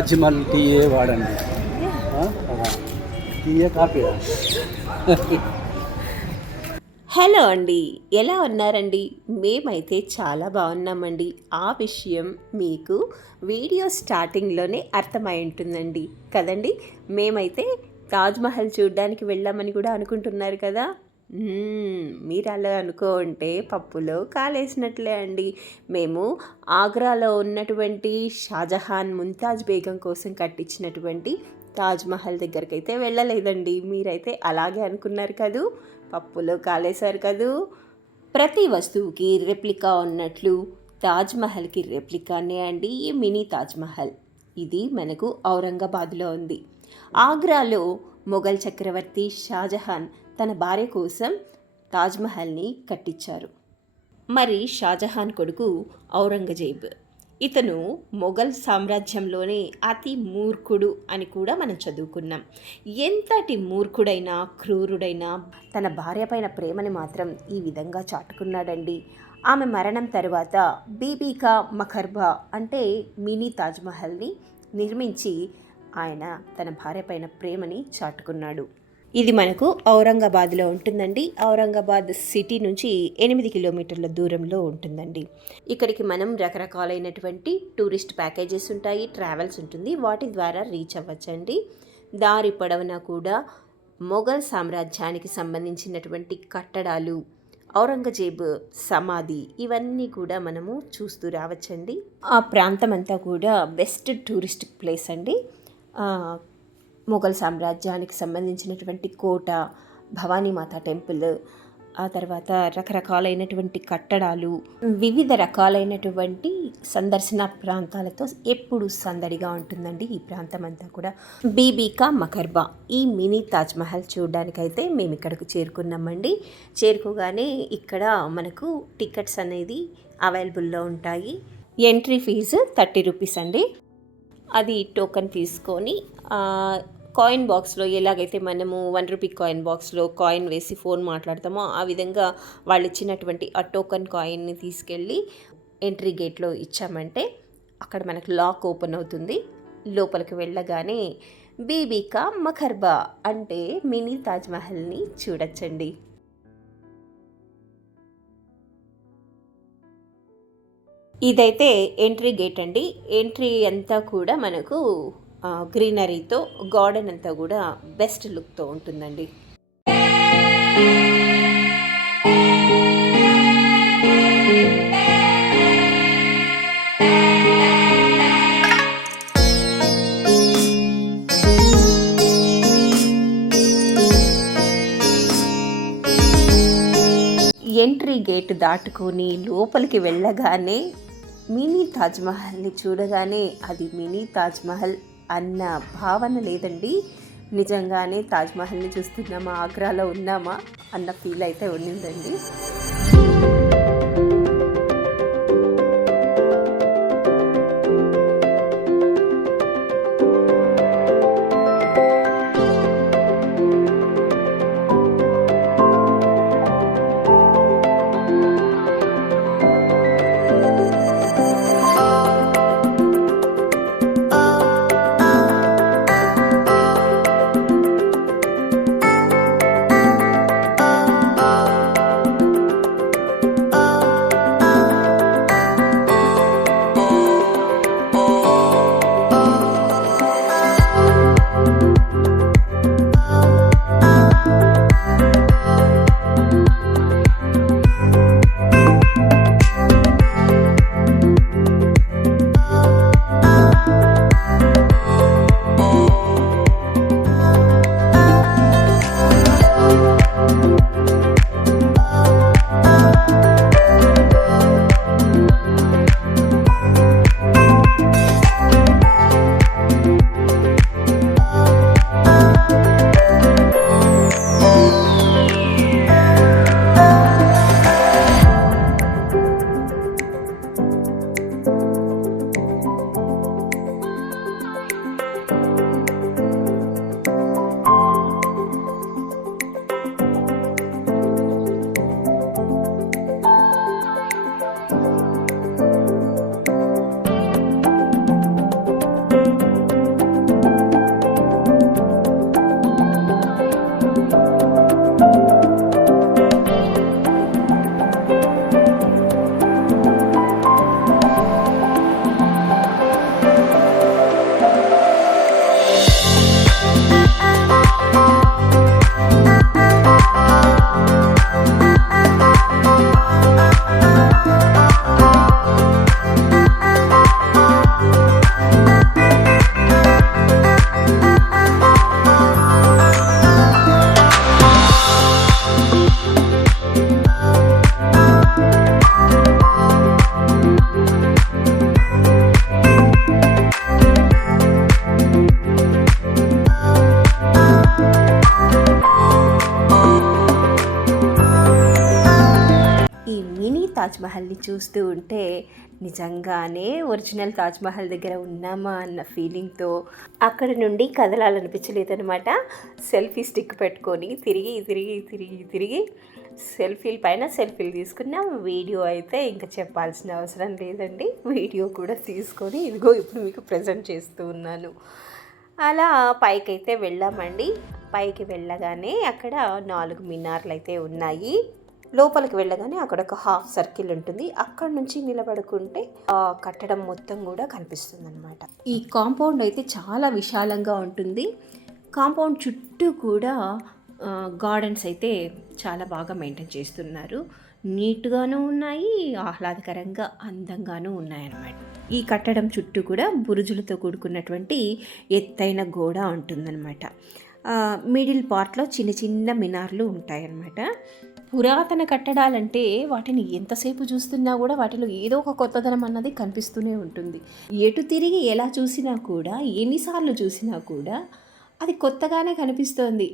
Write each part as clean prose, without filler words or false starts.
తాజ్మహల్ టీయే వాడండి. టీయే coffee. Hello అండి, ఎలా ఉన్నారండి? మేమైతే చాలా బాగున్నామండి. ఆ విషయం మీకు వీడియో స్టార్టింగ్లోనే అర్థమై ఉంటుందండి కదండి. మేమైతే తాజ్మహల్ చూడడానికి వెళ్ళామని కూడా అనుకుంటున్నారు కదా. మీరు అలా అనుకుంటే పప్పులో కాలేసినట్లే అండి. మేము ఆగ్రాలో ఉన్నటువంటి షాజహాన్ ముంతాజ్ బేగం కోసం కట్టించినటువంటి తాజ్మహల్ దగ్గరికి అయితే వెళ్ళలేదండి. మీరైతే అలాగే అనుకున్నారు కదూ, పప్పులో కాలేశారు కదూ. ప్రతి వస్తువుకి రెప్లికా ఉన్నట్లు తాజ్మహల్కి రెప్లికానే అండి ఈ మినీ తాజ్మహల్. ఇది మనకు ఔరంగాబాద్లో ఉంది. ఆగ్రాలో మొఘల్ చక్రవర్తి షాజహాన్ తన భార్య కోసం తాజ్మహల్ని కట్టించారు. మరి షాజహాన్ కొడుకు ఔరంగజేబ్, ఇతను మొఘల్ సామ్రాజ్యంలోనే అతి మూర్ఖుడు అని కూడా మనం చదువుకున్నాం. ఎంతటి మూర్ఖుడైనా క్రూరుడైనా తన భార్య పైన ప్రేమని మాత్రం ఈ విధంగా చాటుకున్నాడండి. ఆమె మరణం తరువాత బీబీకా మఖర్బా అంటే మినీ తాజ్మహల్ని నిర్మించి ఆయన తన భార్య పైన ప్రేమని చాటుకున్నాడు. ఇది మనకు ఔరంగాబాద్లో ఉంటుందండి. ఔరంగాబాద్ సిటీ నుంచి 8 కిలోమీటర్ల దూరంలో ఉంటుందండి. ఇక్కడికి మనం రకరకాలైనటువంటి టూరిస్ట్ ప్యాకేజెస్ ఉంటాయి, ట్రావెల్స్ ఉంటుంది, వాటి ద్వారా రీచ్ అవ్వచ్చండి. దారి పొడవునా కూడా మొఘల్ సామ్రాజ్యానికి సంబంధించినటువంటి కట్టడాలు, ఔరంగజేబ్ సమాధి, ఇవన్నీ కూడా మనము చూస్తూ రావచ్చండి. ఆ ప్రాంతం అంతా కూడా బెస్ట్ టూరిస్ట్ ప్లేస్ అండి. మొఘల్ సామ్రాజ్యానికి సంబంధించినటువంటి కోట, భవానీమాత టెంపుల్, ఆ తర్వాత రకరకాలైనటువంటి కట్టడాలు, వివిధ రకాలైనటువంటి సందర్శన ప్రాంతాలతో ఎప్పుడు సందడిగా ఉంటుందండి ఈ ప్రాంతం అంతా కూడా. బీబీకా మఖర్బా ఈ మినీ తాజ్మహల్ చూడడానికైతే మేము ఇక్కడికి చేరుకున్నామండి. చేరుకోగానే ఇక్కడ మనకు టికెట్స్ అనేది అవైలబుల్లో ఉంటాయి. ఎంట్రీ ఫీజు 30 రూపీస్ అండి. అది టోకెన్ తీసుకొని కాయిన్ బాక్స్లో ఎలాగైతే మనము 1 రూపీ కాయిన్ బాక్స్లో కాయిన్ వేసి ఫోన్ మాట్లాడతామో ఆ విధంగా వాళ్ళు ఇచ్చినటువంటి ఆ టోకెన్ కాయిన్ని తీసుకెళ్ళి ఎంట్రీ గేట్లో ఇచ్చామంటే అక్కడ మనకు లాక్ ఓపెన్ అవుతుంది. లోపలికి వెళ్ళగానే బీబీకా మఖర్బా అంటే మినీ తాజ్మహల్ని చూడొచ్చండి. ఇదైతే ఎంట్రీ గేట్ అండి. ఎంట్రీ అంతా కూడా మనకు గ్రీనరీతో, గార్డెన్ అంతా కూడా బెస్ట్ లుక్తో ఉంటుందండి. ఎంట్రీ గేట్ దాటుకొని లోపలికి వెళ్ళగానే మినీ తాజ్మహల్ని చూడగానే అది మినీ తాజ్మహల్ అన్న భావన లేదండి. నిజంగానే తాజ్మహల్ని చూస్తున్నామా, ఆగ్రాలో ఉన్నామా అన్న ఫీల్ అయితే ఉండిందండి. తాజ్‌మహల్‌ని చూస్తూ ఉంటే నిజంగానే ఒరిజినల్ తాజ్‌మహల్ దగ్గర ఉన్నామా అన్న ఫీలింగ్‌తో అక్కడి నుండి కదలాలనిపించలేదనమాట. సెల్ఫీ స్టిక్ పెట్టుకొని తిరిగి సెల్ఫీల పైన సెల్ఫీలు తీసుకున్నాం. వీడియో అయితే ఇంకా చెప్పాల్సిన అవసరం లేదండి. వీడియో కూడా తీసుకొని ఇదిగో ఇప్పుడు మీకు ప్రెజెంట్ చేస్తూ ఉన్నాను. అలా పైకైతే వెళ్ళామండి. పైకి వెళ్ళగానే అక్కడ 4 మినార్లు అయితే ఉన్నాయి. లోపలికి వెళ్ళగానే అక్కడ ఒక హాఫ్ సర్కిల్ ఉంటుంది. అక్కడ నుంచి నిలబడుకుంటే కట్టడం మొత్తం కూడా కనిపిస్తుందన్నమాట. ఈ కాంపౌండ్ అయితే చాలా విశాలంగా ఉంటుంది. కాంపౌండ్ చుట్టూ కూడా గార్డెన్స్ అయితే చాలా బాగా మెయింటైన్ చేస్తున్నారు. నీట్గాను ఉన్నాయి, ఆహ్లాదకరంగా అందంగాను ఉన్నాయన్నమాట. ఈ కట్టడం చుట్టూ కూడా బురుజులతో కూడుకున్నటువంటి ఎత్తైన గోడ ఉంటుందన్నమాట. మిడిల్ పార్ట్లో చిన్న చిన్న మినార్లు ఉంటాయన్నమాట. పురాతన కట్టడాలంటే వాటిని ఎంతసేపు చూస్తున్నా కూడా వాటిలో ఏదో ఒక కొత్తదనం అన్నది కనిపిస్తూనే ఉంటుంది. ఎటు తిరిగి ఎలా చూసినా కూడా, ఎన్నిసార్లు చూసినా కూడా అది కొత్తగానే కనిపిస్తోంది.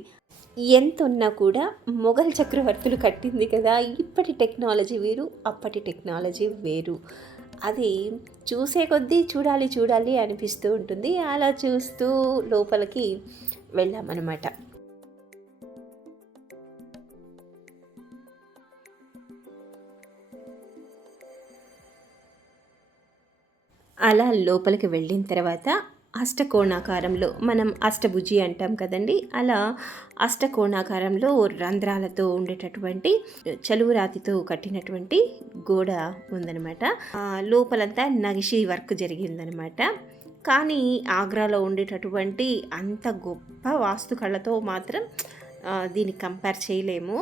ఎంతున్నా కూడా మొఘల్ చక్రవర్తులు కట్టింది కదా, ఇప్పటి టెక్నాలజీ వేరు, అప్పటి టెక్నాలజీ వేరు. అది చూసే కొద్దీ చూడాలి అనిపిస్తూ ఉంటుంది. అలా చూస్తూ లోపలికి వెళ్ళామన్నమాట. అలా లోపలికి వెళ్ళిన తర్వాత అష్టకోణాకారంలో మనం అష్టభుజి అంటాం కదండి, అలా అష్టకోణాకారంలో రంధ్రాలతో ఉండేటటువంటి చలువరాతితో కట్టినటువంటి గోడ ఉందన్నమాట. లోపలంతా నగిషి వర్క్ జరిగిందనమాట. కానీ ఆగ్రాలో ఉండేటటువంటి అంత గొప్ప వాస్తుకళతో మాత్రం దీన్ని కంపేర్ చేయలేము.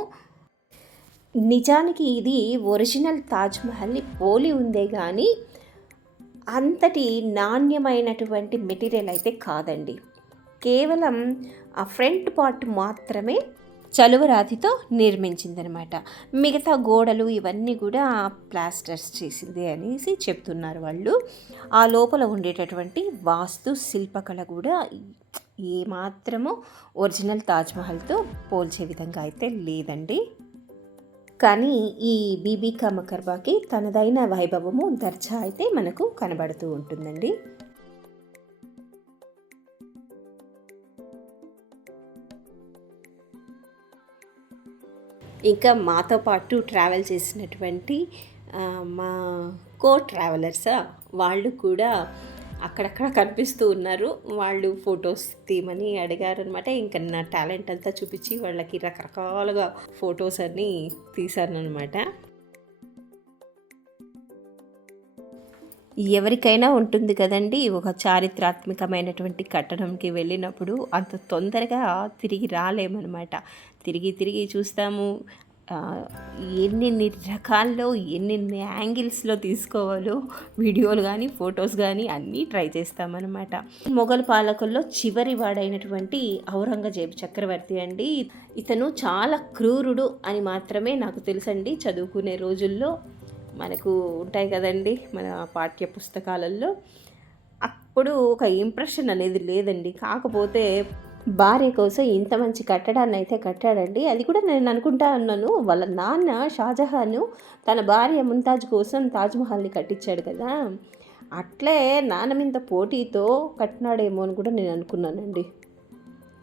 నిజానికి ఇది ఒరిజినల్ తాజ్‌మహల్‌ని పోలి ఉందే కానీ అంతటి నాణ్యమైనటువంటి మెటీరియల్ అయితే కాదండి. కేవలం ఆ ఫ్రంట్ పార్ట్ మాత్రమే చలువరాతితో నిర్మించిందనమాట. మిగతా గోడలు ఇవన్నీ కూడా ప్లాస్టర్స్ చేసింది అనేసి చెప్తున్నారు వాళ్ళు. ఆ లోపల ఉండేటటువంటి వాస్తు శిల్పకళ కూడా ఏమాత్రము ఒరిజినల్ తాజ్‌మహల్‌తో పోల్చే విధంగా అయితే లేదండి. కానీ ఈ బీబీ కా మకర్బాకి తనదైన వైభవము, దర్జా అయితే మనకు కనబడుతూ ఉంటుందండి. ఇంకా మాతో పాటు ట్రావెల్ చేసినటువంటి మా ట్రావెలర్స్ వాళ్ళు కూడా అక్కడక్కడ కనిపిస్తూ ఉన్నారు. వాళ్ళు ఫొటోస్ తీయమని అడిగారనమాట. ఇంకా నా టాలెంట్ అంతా చూపించి వాళ్ళకి రకరకాలుగా ఫొటోస్ అన్నీ తీశానమాట. ఎవరికైనా ఉంటుంది కదండి, ఒక చారిత్రాత్మకమైనటువంటి కట్టడంకి వెళ్ళినప్పుడు అంత తొందరగా తిరిగి రాలేమన్నమాట. తిరిగి చూస్తాము. ఎన్నెన్ని రకాల్లో ఎన్నెన్ని యాంగిల్స్లో తీసుకోవాలో వీడియోలు కానీ ఫొటోస్ కానీ అన్నీ ట్రై చేస్తామన్నమాట. మొఘల్ పాలకుల్లో చివరి వాడైనటువంటి ఔరంగజేబు చక్రవర్తి అండి. ఇతను చాలా క్రూరుడు అని మాత్రమే నాకు తెలుసండి. చదువుకునే రోజుల్లో మనకు ఉంటాయి కదండి మన పాఠ్య పుస్తకాలలో, అప్పుడు ఒక ఇంప్రెషన్ అనేది లేదండి. కాకపోతే భార్య కోసం ఇంత మంచి కట్టడాన్ని అయితే కట్టాడండి. అది కూడా నేను అనుకుంటా ఉన్నాను, వాళ్ళ నాన్న షాజహాను తన భార్య ముంతాజ్ కోసం తాజ్‌మహల్‌ని కట్టించాడు కదా, అట్లే నాన్న మీద పోటీతో కట్టినాడేమో అని కూడా నేను అనుకున్నానండి.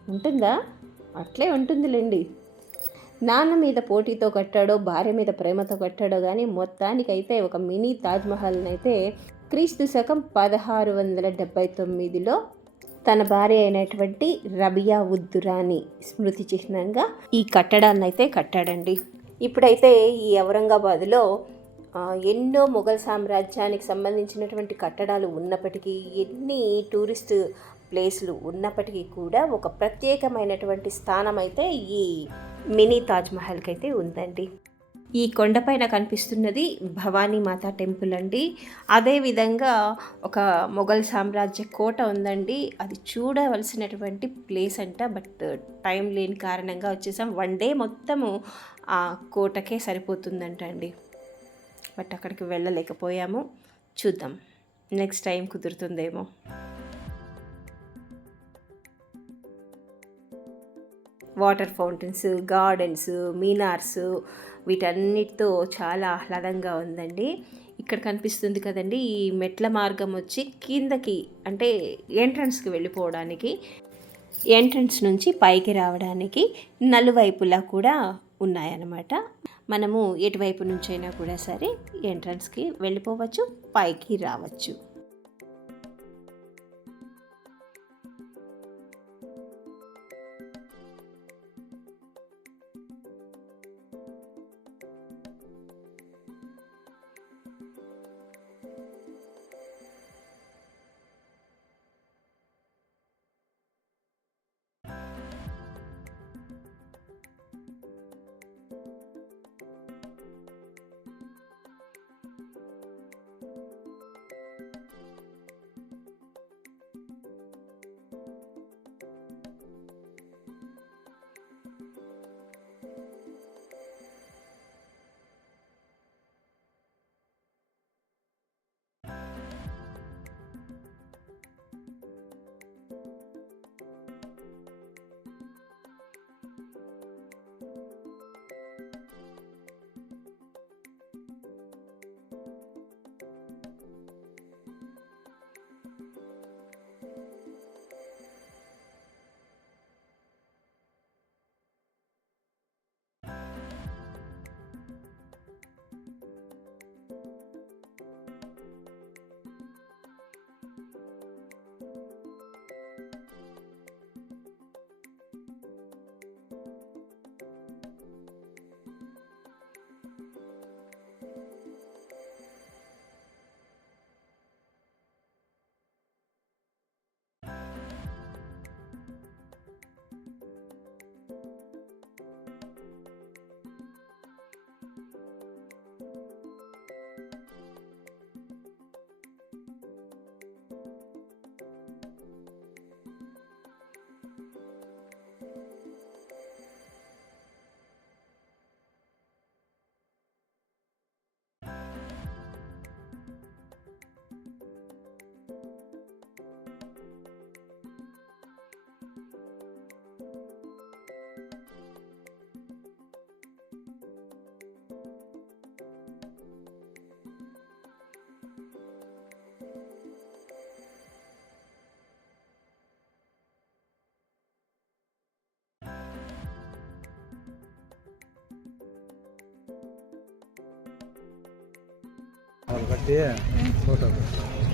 ఉంటుందా? అట్లే ఉంటుందిలేండి. నాన్న మీద పోటీతో కట్టాడో, భార్య మీద ప్రేమతో కట్టాడో కానీ మొత్తానికైతే ఒక మినీ తాజ్‌మహల్ని అయితే క్రీస్తు శకం 1679లో తన భార్య అయినటువంటి రబియా ఉద్ రాణి స్మృతి చిహ్నంగా ఈ కట్టడాన్ని అయితే కట్టాడండి. ఇప్పుడైతే ఈ ఔరంగాబాద్లో ఎన్నో మొఘల్ సామ్రాజ్యానికి సంబంధించినటువంటి కట్టడాలు ఉన్నప్పటికీ, ఎన్ని టూరిస్ట్ ప్లేస్లు ఉన్నప్పటికీ కూడా ఒక ప్రత్యేకమైనటువంటి స్థానం అయితే ఈ మినీ తాజ్‌మహల్కి అయితే ఉందండి. ఈ కొండపైన కనిపిస్తున్నది భవానీ మాతా టెంపుల్ అండి. అదేవిధంగా ఒక మొఘల్ సామ్రాజ్య కోట ఉందండి. అది చూడవలసినటువంటి ప్లేస్ అంట. బట్ టైం లేని కారణంగా వచ్చేసాం. 1 డే మొత్తము ఆ కోటకే సరిపోతుందంట అండి. బట్ అక్కడికి వెళ్ళలేకపోయాము. చూద్దాం, నెక్స్ట్ టైం కుదురుతుందేమో. వాటర్ ఫౌంటైన్స్, గార్డెన్స్, మీనార్స్ వీటన్నిటితో చాలా ఆహ్లాదంగా ఉందండి. ఇక్కడ కనిపిస్తుంది కదండి, ఈ మెట్ల మార్గం వచ్చి కిందకి అంటే ఎంట్రన్స్కి వెళ్ళిపోవడానికి, ఎంట్రన్స్ నుంచి పైకి రావడానికి నలువైపులా కూడా ఉన్నాయన్నమాట. మనము ఎటువైపు నుంచైనా కూడా సరే ఎంట్రన్స్కి వెళ్ళిపోవచ్చు, పైకి రావచ్చు.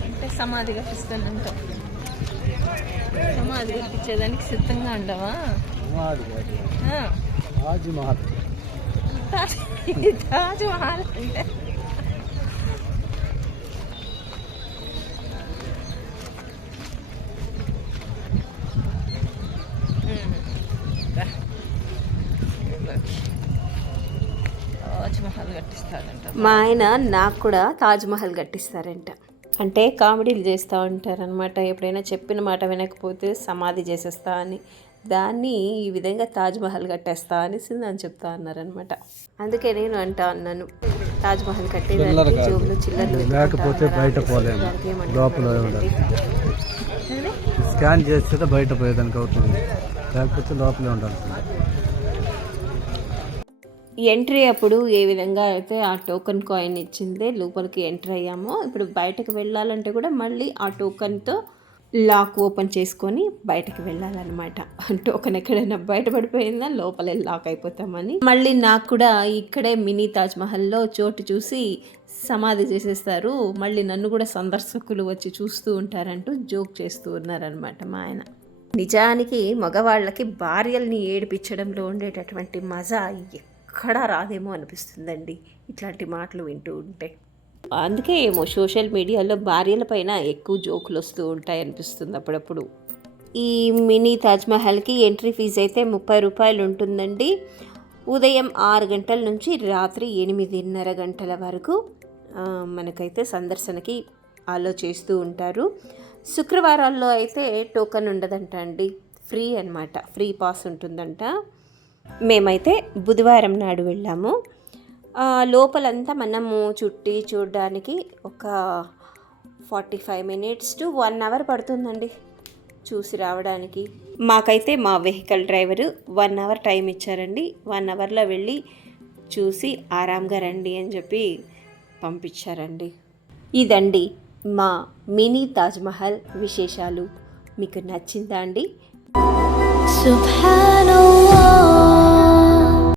అంటే సమాధి కట్టిస్తానంట. సమాధి కట్టించేదానికి సిద్ధంగా ఉండవా? తాజ్ మహల్ అంటే తాజ్మహల్ కట్టిస్తారంట. మా ఆయన నాకు కూడా తాజ్మహల్ కట్టిస్తారంట. అంటే కామెడీలు చేస్తూ ఉంటారనమాట. ఎప్పుడైనా చెప్పిన మాట వినకపోతే సమాధి చేసేస్తా అని, దాన్ని ఈ విధంగా తాజ్మహల్ కట్టేస్తా అనేసి నన్ను చెప్తా అన్నారనమాట. అందుకే నేను అంటా అన్నాను, తాజ్మహల్ కట్టేదానికి జోబులు చిల్లర్లు లేకపోతే బయట పోలేము, లోపల స్కాన్ చేస్తే బయట పోయేదానికి అవుతుంది, లేకపోతే లోపలే ఉండాల్సింది. ఎంట్రీ అప్పుడు ఏ విధంగా అయితే ఆ టోకెన్ కాయిన్ ఇచ్చిందే లోపలికి ఎంటర్ అయ్యామో, ఇప్పుడు బయటకు వెళ్ళాలంటే కూడా మళ్ళీ ఆ టోకెన్తో లాక్ ఓపెన్ చేసుకొని బయటకు వెళ్ళాలన్నమాట. టోకెన్ ఎక్కడైనా బయటపడిపోయిందా లోపలే లాక్ అయిపోతామని. మళ్ళీ నాకు కూడా ఇక్కడే మినీ తాజ్మహల్లో చోటు చూసి సమాధి చేసేస్తారు, మళ్ళీ నన్ను కూడా సందర్శకులు వచ్చి చూస్తూ ఉంటారంటూ జోక్ చేస్తూ ఉన్నారనమాట మా ఆయన. నిజానికి మగవాళ్ళకి భార్యల్ని ఏడిపించడంలో ఉండేటటువంటి మజా ఎక్కడా రాదేమో అనిపిస్తుందండి ఇట్లాంటి మాటలు వింటూ ఉంటే. అందుకే ఏమో సోషల్ మీడియాలో భార్యల పైన ఎక్కువ జోకులు వస్తూ ఉంటాయి అనిపిస్తుంది అప్పుడప్పుడు. ఈ మినీ తాజ్మహల్కి ఎంట్రీ ఫీజు అయితే 30 రూపాయలు ఉంటుందండి. ఉదయం 6 గంటల నుంచి రాత్రి 8:30 గంటల వరకు మనకైతే సందర్శనకి అలో చేస్తూ ఉంటారు. శుక్రవారాల్లో అయితే టోకెన్ ఉండదంట అండి, ఫ్రీ అన్నమాట, ఫ్రీ పాస్ ఉంటుందంట. మేమైతే బుధవారం నాడు వెళ్ళాము. లోపలంతా మనము చుట్టి చూడడానికి ఒక 45 minutes to 1 hour పడుతుందండి. చూసి రావడానికి. మాకైతే మా వెహికల్ డ్రైవరు 1 అవర్ టైం ఇచ్చారండి. 1 అవర్లో వెళ్ళి చూసి ఆరాంగా రండి అని చెప్పి పంపించారండి. ఇదండి మా మినీ తాజ్మహల్ విశేషాలు. మీకు నచ్చిందా అండి? Subhanallah.